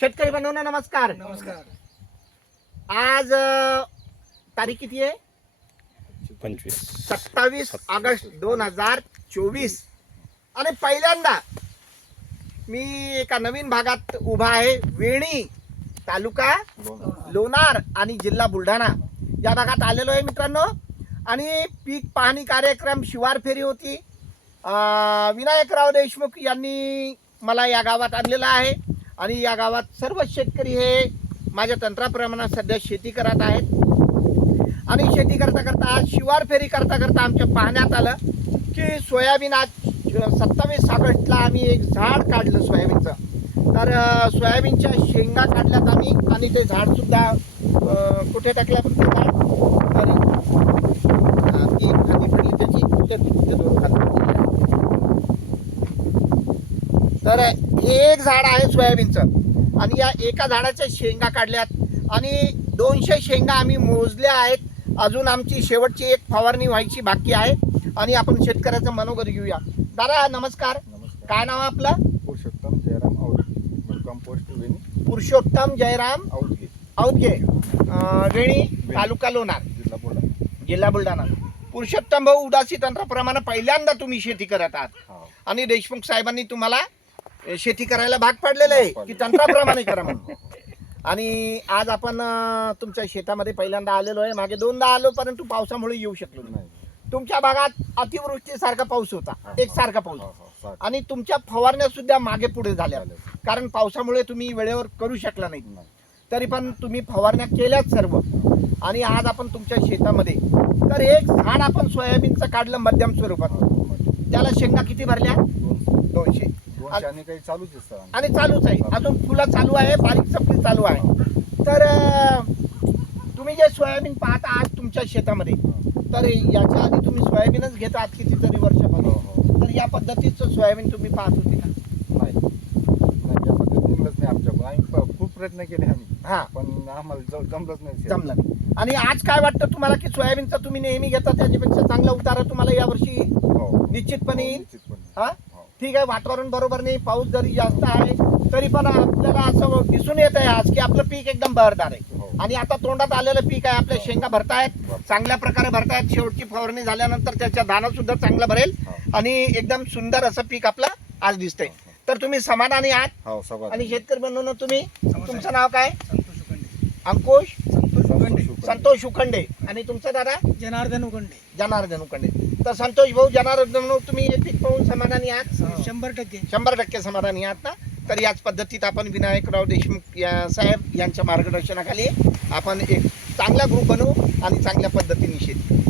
शेतकरी बंधूंनो नमस्कार. नमस्कार. आज अ, तारीख किती आहे? पंचवीस. सत्तावीस ऑगस्ट दोन हजार चोवीस. आणि पहिल्यांदा मी एका नवीन भागात उभा आहे वेणी तालुका लोणार आणि जिल्हा बुलढाणा. या भागात आलेलो आहे मित्रांनो. आणि पीक पाहणी कार्यक्रम शिवार फेरी होती. अं, विनायकराव देशमुख यांनी मला या गावात आणलेलं आहे. आणि या गावात सर्व शेतकरी हे माझ्या तंत्राप्रमाणे सध्या शेती करत आहेत. आणि शेती करता करता आज शिवार फेरी करता करता आमच्या पाहण्यात आलं की सोयाबीन आज सत्तावीस ऑगस्टला आम्ही एक झाड काढलं सोयाबीनचं. तर सोयाबीनच्या शेंगा काढल्यात आम्ही आणि ते झाडसुद्धा कुठे टाकलं आपण ते झाड? ती खाली पडली त्याची ते- ते दोन खाली पडलेले आहेत. तर हे एक झाड आहे सोयाबीनचं. आणि या एका झाडाच्या शेंगा काढल्यात. आणि दोनशे शेंगा आम्ही मोजल्या आहेत. अजून आमची शेवटची एक फवारणी व्हायची बाकी आहे. आणि आपण शेतकऱ्याचं मनोगत घेऊया. दादा नमस्कार. नमस्कार. काय नाव आहे आपलं? पुरुषोत्तम जयराम औदगे. पुरुषोत्तम जयराम औदगे. औदगे. रेणी. तालुका लोणार. जिल्हा बुलढाणा. जिल्हा बुलढाणा. पुरुषोत्तम भाऊ उदासी तंत्राप्रमाणे पहिल्यांदा तुम्ही शेती करत आहात. हा. आणि देशमुख साहेबांनी तुम्हाला शेती करायला भाग पाडलेलं आहे की तंत्राप्रमाणे करा म्हणून. आणि आज आपण अ, तुमच्या शेतामध्ये पहिल्यांदा आलेलो आहे मागे दोनदा आलो परंतु पावसामुळे येऊ शकलो नाही. तुमच्या भागात अतिवृष्टीसारखा पाऊस होता एकसारखा पाऊस. हा, हा. आणि तुमच्या फवारण्या सुद्धा मागे पुढे झाल्या. झालं. कारण पावसामुळे तुम्ही वेळेवर करू शकला नाही. तरी पण तुम्ही फवारण्या केल्याच सर्व. आणि आज आपण तुमच्या शेतामध्ये तर एक झाड आपण सोयाबीनचं काढलं मध्यम स्वरूपात. त्याला शेंगा किती भरल्या? दोन- दोनशे. दोनशे आणि काही चालूच आहे सर आणि चालूच आहे. अजून फुलं चालू आहे बारीक चपली चालू आहे. तर तुम्ही जे सोयाबीन पाहता आज तुमच्या शेतामध्ये तर याच्या आधी तुम्ही सोयाबीनच घेता आहात कितीतरी वर्षामध्ये हो, हो. तर या पद्धतीचं सोयाबीन तुम्ही पाहत होते का? नाही. नाही, या पद्धतीत जमलंच नाही आमच्याकडून आम्ही प- खूप प्रयत्न केले आम्ही. हा. पण आम्हाला जमलंच नाही. जमलं नाही. आणि आज काय वाटतं तुम्हाला की सोयाबीनचा तुम्ही नेहमी घेता त्याच्यापेक्षा चांगला उतारा तुम्हाला यावर्षी हो. निश्चितपणे येईल? हो. ठीक आहे वातावरण बरोबर नाही पाऊस जरी जास्त आहे तरी पण आपल्याला असं दिसून येत आहे आज की आपलं पीक एकदम बहरदार आहे. हो. आणि आता तोंडात आलेलं पीक आहे आपल्या शेंगा भरतायत चांगल्या प्रकारे भरतायत शेवटची फवारणी झाल्यानंतर त्याच्या दाना सुद्धा चांगला भरेल. हो. आणि एकदम सुंदर असं पीक आपलं आज दिसतंय. तर तुम्ही समाधानी आहात? हो आणि शेतकरी बनवून तुम्ही तुमचं नाव काय? अंकुश? संतोष उखंडे. आणि तुमचं दादा? जनार्दन उकंडे जनार्दन उखंडे. तर संतोष भाऊ जनार्दन तुम्ही हे पीक पाहून समाधानी आहात? शंभर टक्के. शंभर टक्के समाधानी आहात ना? तर याच पद्धतीत आपण विनायकराव देशमुख या साहेब यांच्या मार्गदर्शनाखाली आपण एक चांगला ग्रुप बनवू आणि चांगल्या पद्धतीने शेती करू.